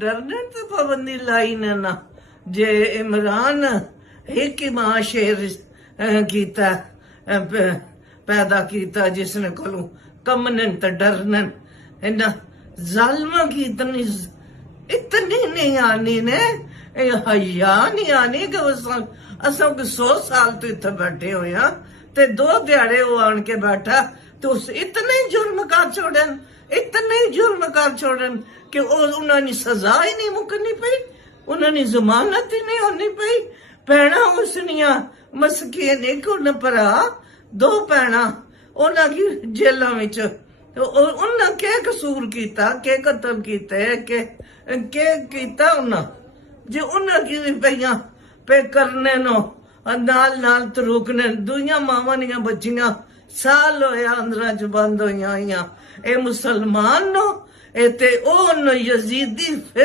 डरने तो पाबंदी लाई ने ना जे इमरान एक ही मां शेर कीता पैदा कीता जिसने कोलू कमनन तो डरनन इन्ना जालमा की इतनी नहीं आनी ने हया नहीं आनी कि असा 100 साल तो इतने बैठे हुए हाँ ते 2 दिहाड़े वो आन के बैठा तो उस इतने ही जुर्म कर छोड़न इतने ही जुर्म कर छोड़न कि उन्होंने सजा ही नहीं मुकनी पई उन्होंने जमानत ही नहीं होनी पई भैणा उसनिया मसकीन एक उन भरा 2 भैणा उन्होंने जेलों में तो उन्हें क्या कसूर किया के कतल किया उन्हें जे उन्हें की पईया पे करने नो नाल नाल तो रोकने दुइया मावां दियां बच्चियां साल होया अंदर च बंद हुई मुसलमान नो ए ते ओ यजीदी फिर